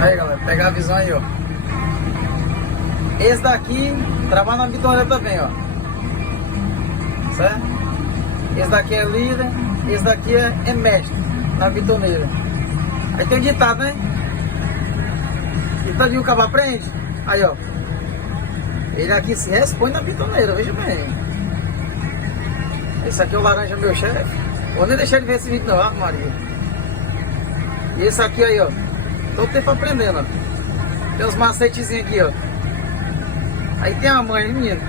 Aí, galera, pegar a visão aí, ó. Esse daqui trabalha na bitoneira também, ó. Certo? Esse daqui é líder, esse daqui é mestre na bitoneira. Aí tem um ditado, né? Ditadinho o cabo aprende. Aí, ó. Ele aqui se responde na bitoneira, veja bem. Esse aqui é o laranja, meu chefe. Vou nem deixar ele ver esse vídeo não, Ave Maria. E esse aqui aí, ó. Todo tempo aprendendo, ó. Tem uns macetezinhos aqui, ó. Aí tem a mãe, menino.